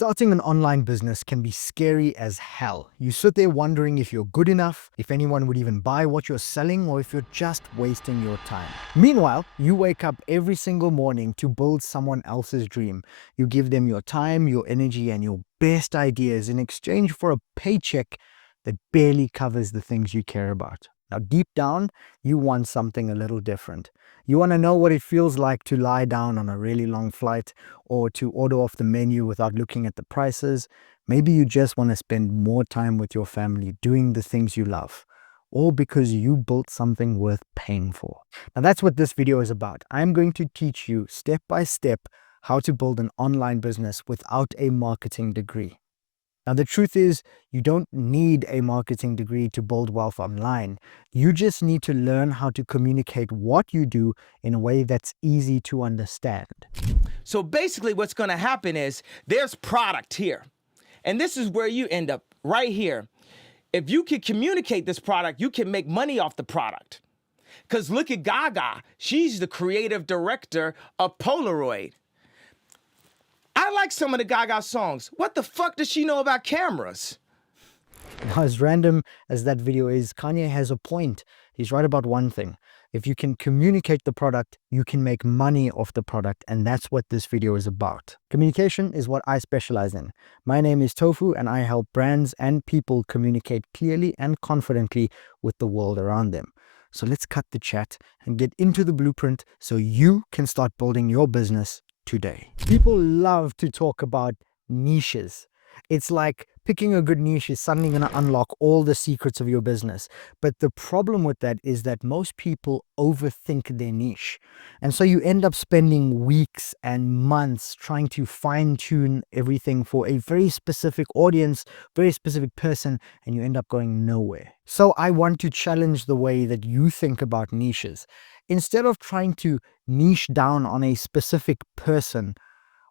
Starting an online business can be scary as hell. You sit there wondering if you're good enough, if anyone would even buy what you're selling, or if you're just wasting your time. Meanwhile, you wake up every single morning to build someone else's dream. You give them your time, your energy, and your best ideas in exchange for a paycheck that barely covers the things you care about. Now, deep down, you want something a little different. You want to know what it feels like to lie down on a really long flight or to order off the menu without looking at the prices. Maybe you just want to spend more time with your family doing the things you love, all because you built something worth paying for. Now, that's what this video is about. I'm going to teach you step by step how to build an online business without a marketing degree. Now, the truth is, you don't need a marketing degree to build wealth online. You just need to learn how to communicate what you do in a way that's easy to understand. So basically what's going to happen is there's product here. And this is where you end up right here. If you can communicate this product, you can make money off the product. Because look at Gaga. She's the creative director of Polaroid. I like some of the Gaga songs. What the fuck does she know about cameras? Now, as random as that video is, Kanye has a point. He's right about one thing. If you can communicate the product, you can make money off the product, and that's what this video is about. Communication is what I specialize in. My name is Tofu, and I help brands and people communicate clearly and confidently with the world around them. So let's cut the chat and get into the blueprint so you can start building your business today. People love to talk about niches. It's like picking a good niche is suddenly going to unlock all the secrets of your business. But the problem with that is that most people overthink their niche. And so you end up spending weeks and months trying to fine-tune everything for a very specific audience, very specific person, and you end up going nowhere. So I want to challenge the way that you think about niches. Instead of trying to niche down on a specific person,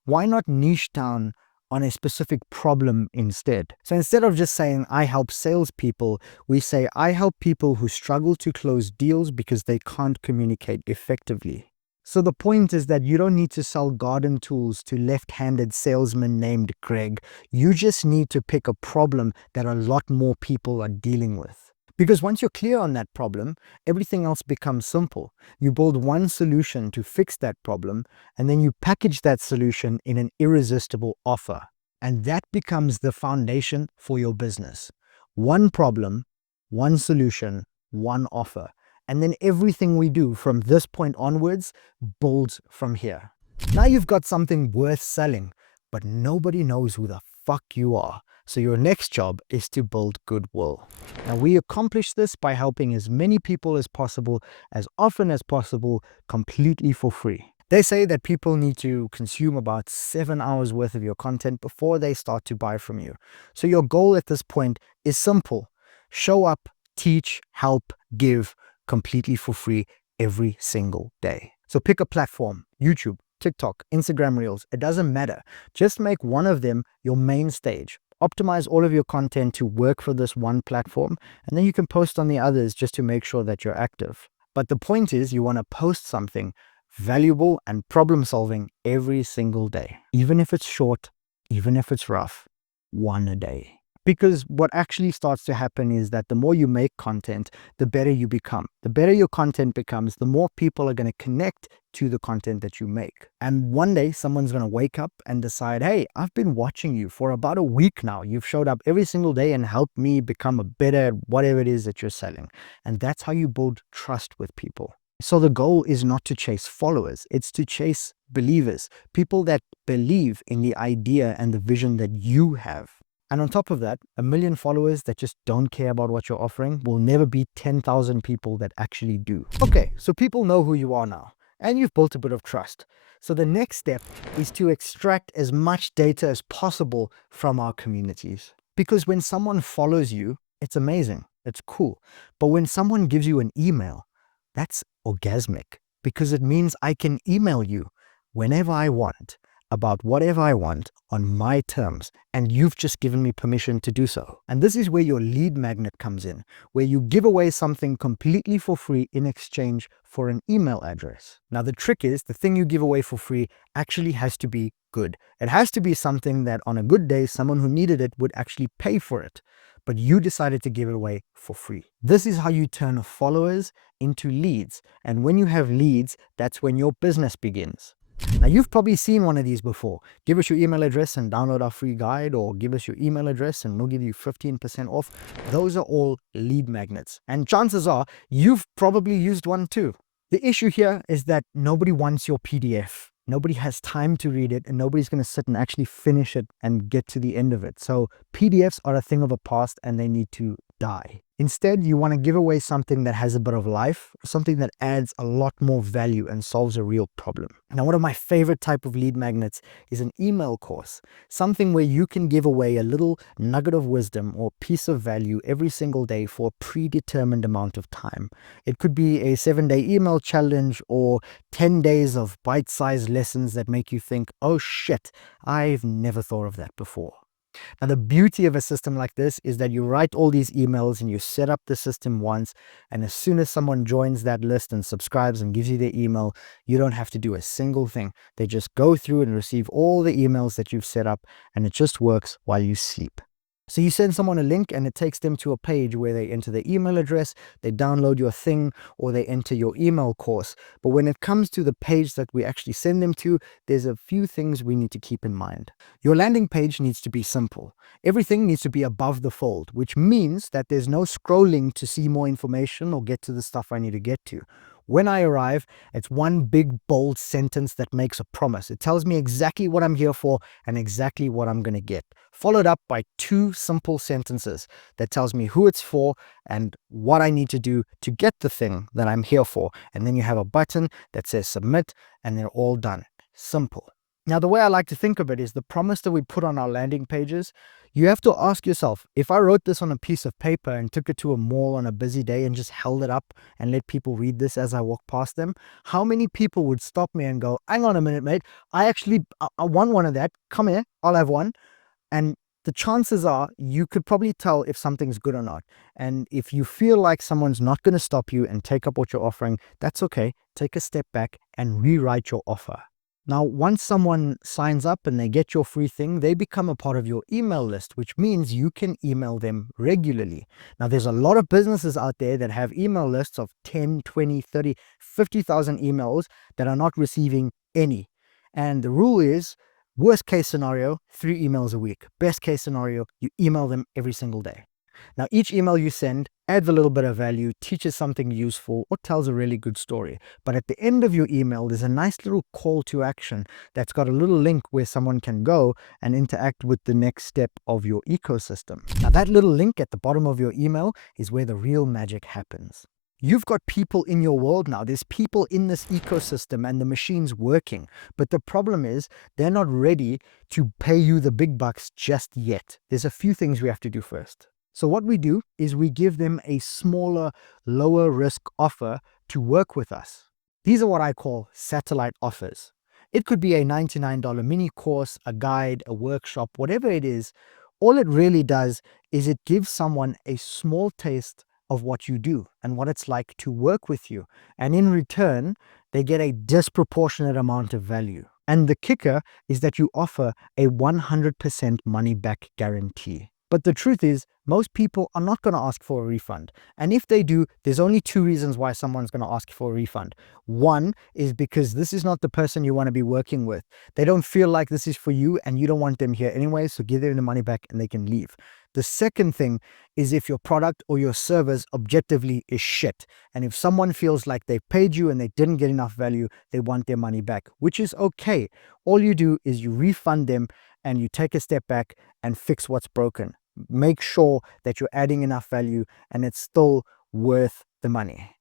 why not niche down on a specific problem instead? So instead of just saying, I help salespeople, we say, I help people who struggle to close deals because they can't communicate effectively. So the point is that you don't need to sell garden tools to left-handed salesmen named Greg. You just need to pick a problem that a lot more people are dealing with. Because once you're clear on that problem, everything else becomes simple. You build one solution to fix that problem, and then you package that solution in an irresistible offer. And that becomes the foundation for your business. One problem, one solution, one offer. And then everything we do from this point onwards builds from here. Now you've got something worth selling, but nobody knows who the fuck you are. So your next job is to build goodwill. Now we accomplish this by helping as many people as possible, as often as possible, completely for free. They say that people need to consume about 7 hours worth of your content before they start to buy from you. So your goal at this point is simple. Show up, teach, help, give completely for free every single day. So pick a platform, YouTube, TikTok, Instagram Reels, it doesn't matter. Just make one of them your main stage. Optimize all of your content to work for this one platform, and then you can post on the others just to make sure that you're active. But the point is, you want to post something valuable and problem solving every single day. Even if it's short, even if it's rough, one a day. Because what actually starts to happen is that the more you make content, the better you become. The better your content becomes, the more people are going to connect to the content that you make. And one day someone's going to wake up and decide, hey, I've been watching you for about a week now. You've showed up every single day and helped me become a better at whatever it is that you're selling. And that's how you build trust with people. So the goal is not to chase followers, it's to chase believers, people that believe in the idea and the vision that you have. And on top of that, 1 million followers that just don't care about what you're offering will never beat 10,000 people that actually do. Okay, so people know who you are now, and you've built a bit of trust. So the next step is to extract as much data as possible from our communities. Because when someone follows you, it's amazing, it's cool. But when someone gives you an email, that's orgasmic, because it means I can email you whenever I want. about whatever I want on my terms, and you've just given me permission to do so. And this is where your lead magnet comes in, where you give away something completely for free in exchange for an email address. Now, the trick is the thing you give away for free actually has to be good. It has to be something that on a good day, someone who needed it would actually pay for it. But you decided to give it away for free. This is how you turn followers into leads. And when you have leads, that's when your business begins. Now, you've probably seen one of these before. Give us your email address and download our free guide, or give us your email address and we'll give you 15% off. Those are all lead magnets. And chances are you've probably used one too. The issue here is that nobody wants your PDF. Nobody has time to read it, and nobody's going to sit and actually finish it and get to the end of it. So PDFs are a thing of the past and they need to die. Instead, you want to give away something that has a bit of life, something that adds a lot more value and solves a real problem. Now, one of my favorite type of lead magnets is an email course, something where you can give away a little nugget of wisdom or piece of value every single day for a predetermined amount of time. It could be a 7-day email challenge or 10 days of bite-sized lessons that make you think, oh shit, I've never thought of that before. Now, the beauty of a system like this is that you write all these emails and you set up the system once, and as soon as someone joins that list and subscribes and gives you their email, you don't have to do a single thing. They just go through and receive all the emails that you've set up, and it just works while you sleep. So you send someone a link and it takes them to a page where they enter their email address, they download your thing, or they enter your email course. But when it comes to the page that we actually send them to, there's a few things we need to keep in mind. Your landing page needs to be simple. Everything needs to be above the fold, which means that there's no scrolling to see more information or get to the stuff I need to get to. When I arrive, it's one big bold sentence that makes a promise. It tells me exactly what I'm here for and exactly what I'm going to get, followed up by 2 simple sentences that tells me who it's for and what I need to do to get the thing that I'm here for. And then you have a button that says submit, and they're all done. Simple. Now, the way I like to think of it is the promise that we put on our landing pages. You have to ask yourself, if I wrote this on a piece of paper and took it to a mall on a busy day and just held it up and let people read this as I walk past them, how many people would stop me and go, hang on a minute, mate, I want one of that. Come here, I'll have one. And the chances are you could probably tell if something's good or not. And if you feel like someone's not going to stop you and take up what you're offering, that's okay. Take a step back and rewrite your offer. Now, once someone signs up and they get your free thing, they become a part of your email list, which means you can email them regularly. Now, there's a lot of businesses out there that have email lists of 10, 20, 30, 50,000 emails that are not receiving any. And the rule is, worst case scenario, 3 emails a week. Best case scenario, you email them every single day. Now, each email you send adds a little bit of value, teaches something useful, or tells a really good story. But at the end of your email, there's a nice little call to action that's got a little link where someone can go and interact with the next step of your ecosystem. Now, that little link at the bottom of your email is where the real magic happens. You've got people in your world now. There's people in this ecosystem and the machine's working. But the problem is they're not ready to pay you the big bucks just yet. There's a few things we have to do first. So what we do is we give them a smaller, lower risk offer to work with us. These are what I call satellite offers. It could be a $99 mini course, a guide, a workshop, whatever it is. All it really does is it gives someone a small taste of what you do and what it's like to work with you. And in return, they get a disproportionate amount of value. And the kicker is that you offer a 100% money back guarantee. But the truth is, most people are not going to ask for a refund. And if they do, there's only 2 reasons why someone's going to ask for a refund. One is because this is not the person you want to be working with. They don't feel like this is for you and you don't want them here anyway, so give them the money back and they can leave. The second thing is if your product or your service objectively is shit. And if someone feels like they paid you and they didn't get enough value, they want their money back, which is okay. All you do is you refund them and you take a step back and fix what's broken. Make sure that you're adding enough value and it's still worth the money.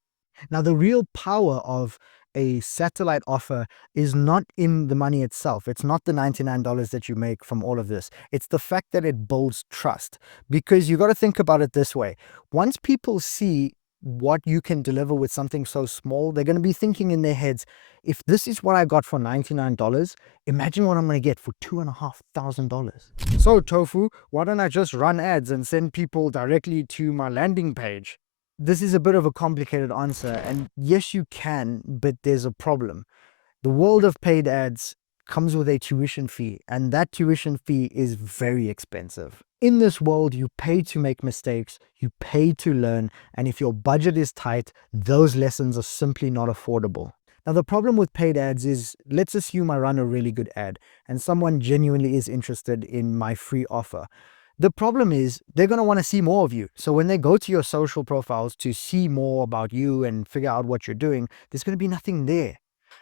Now, the real power of a satellite offer is not in the money itself. It's not the $99 that you make from all of this. It's the fact that it builds trust. Because you got to think about it this way. Once people see what you can deliver with something so small, they're going to be thinking in their heads, if this is what I got for $99, imagine what I'm going to get for $2,500. So Tofu, why don't I just run ads and send people directly to my landing page? This is a bit of a complicated answer, and yes, you can, but there's a problem. The world of paid ads comes with a tuition fee, and that tuition fee is very expensive. In this world, you pay to make mistakes, you pay to learn, and if your budget is tight, those lessons are simply not affordable. Now, the problem with paid ads is, let's assume I run a really good ad and someone genuinely is interested in my free offer. The problem is they're going to want to see more of you. So when they go to your social profiles to see more about you and figure out what you're doing, there's going to be nothing there.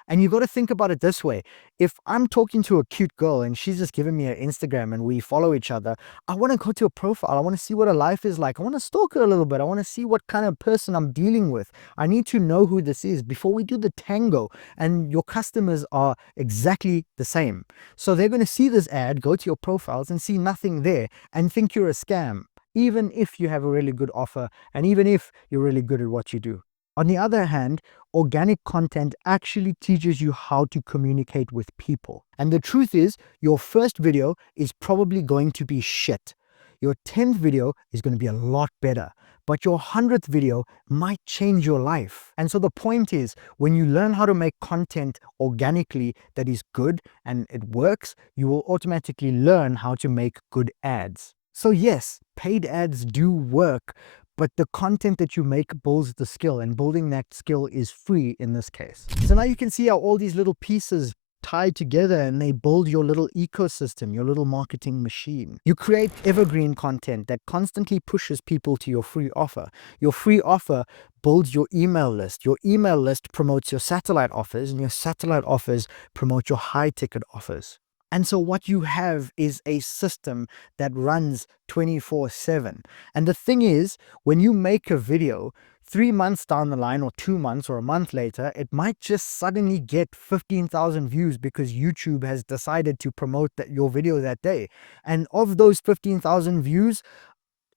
And you got to think about it this way. If I'm talking to a cute girl and she's just giving me her Instagram and we follow each other, I want to go to a profile. I want to see what her life is like. I want to stalk her a little bit. I want to see what kind of person I'm dealing with. I need to know who this is before we do the tango. And your customers are exactly the same. So they're going to see this ad, go to your profiles and see nothing there and think you're a scam, even if you have a really good offer and even if you're really good at what you do. On the other hand, organic content actually teaches you how to communicate with people. And the truth is, your first video is probably going to be shit. Your 10th video is going to be a lot better. But your 100th video might change your life. And so the point is, when you learn how to make content organically that is good and it works, you will automatically learn how to make good ads. So yes, paid ads do work, but the content that you make builds the skill, and building that skill is free in this case. So now you can see how all these little pieces tie together and they build your little ecosystem, your little marketing machine. You create evergreen content that constantly pushes people to your free offer. Your free offer builds your email list. Your email list promotes your satellite offers, and your satellite offers promote your high ticket offers. And so what you have is a system that runs 24/7. And the thing is, when you make a video, 3 months down the line or 2 months or a month later, it might just suddenly get 15,000 views because YouTube has decided to promote your video that day. And of those 15,000 views,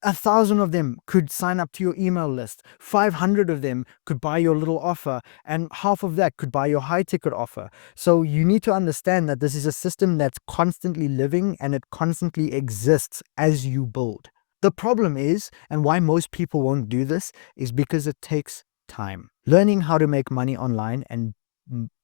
1,000 of them could sign up to your email list. 500 of them could buy your little offer, and half of that could buy your high ticket offer. So you need to understand that this is a system that's constantly living and it constantly exists as you build. The problem is, and why most people won't do this, is because it takes time. Learning how to make money online and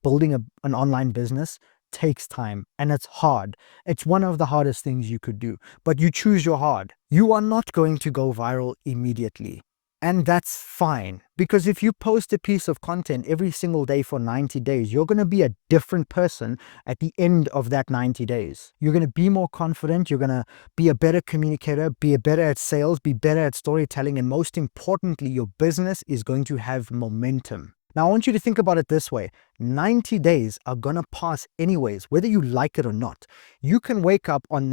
building an online business takes time, and it's hard. It's one of the hardest things you could do, but you choose your hard. You are not going to go viral immediately. And that's fine, because if you post a piece of content every single day for 90 days, you're going to be a different person at the end of that 90 days. You're going to be more confident. You're going to be a better communicator, be better at sales, be better at storytelling. And most importantly, your business is going to have momentum. Now, I want you to think about it this way. 90 days are going to pass anyways, whether you like it or not. You can wake up on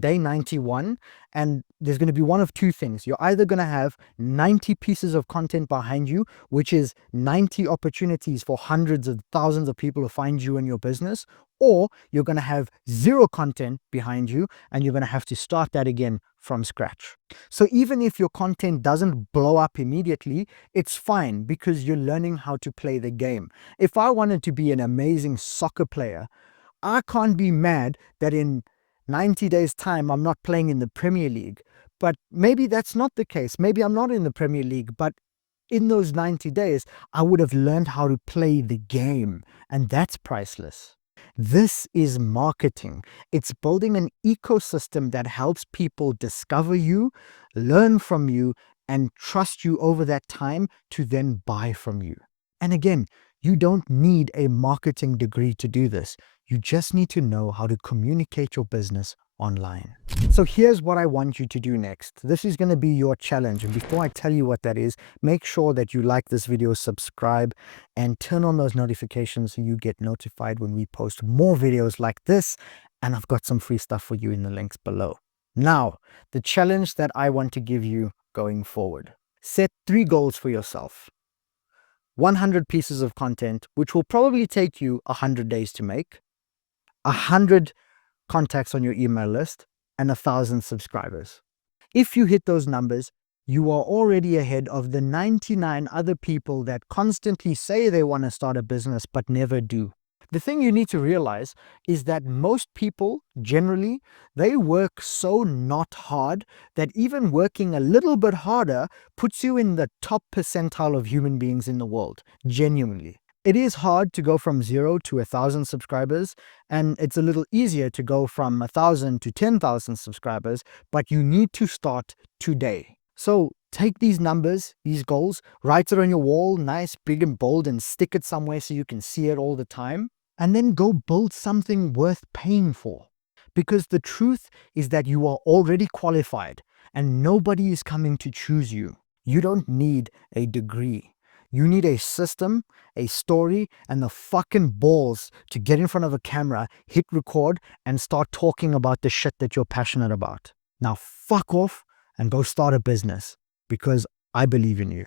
day 91, and there's going to be one of two things. You're either going to have 90 pieces of content behind you, which is 90 opportunities for hundreds of thousands of people to find you and your business, or you're going to have zero content behind you and you're going to have to start that again from scratch. So even if your content doesn't blow up immediately, it's fine because you're learning how to play the game. If I wanted to be an amazing soccer player, I can't be mad that in 90 days time I'm not playing in the Premier League. But maybe that's not the case. Maybe I'm not in the Premier League, but in those 90 days I would have learned how to play the game, and that's priceless. This is marketing. It's building an ecosystem that helps people discover you, learn from you, and trust you over that time to then buy from you. And again, you don't need a marketing degree to do this. You just need to know how to communicate your business online. So here's what I want you to do next. This is going to be your challenge. And before I tell you what that is, make sure that you like this video, subscribe, and turn on those notifications so you get notified when we post more videos like this. And I've got some free stuff for you in the links below. Now, the challenge that I want to give you going forward. Set 3 goals for yourself. 100 pieces of content, which will probably take you 100 days to make, 100 contacts on your email list, and 1,000 subscribers. If you hit those numbers, You are already ahead of the 99 other people that constantly say they want to start a business but never do. The thing you need to realize is that most people, generally, they work so not hard that even working a little bit harder puts you in the top percentile of human beings in the world, genuinely. It is hard to go from 0 to 1,000 subscribers, and it's a little easier to go from 1,000 to 10,000 subscribers, but you need to start today. So take these numbers, these goals, write it on your wall, nice, big and bold, and stick it somewhere so you can see it all the time. And then go build something worth paying for. Because the truth is that you are already qualified and nobody is coming to choose you. You don't need a degree. You need a system, a story, and the fucking balls to get in front of a camera, hit record, and start talking about the shit that you're passionate about. Now fuck off and go start a business because I believe in you.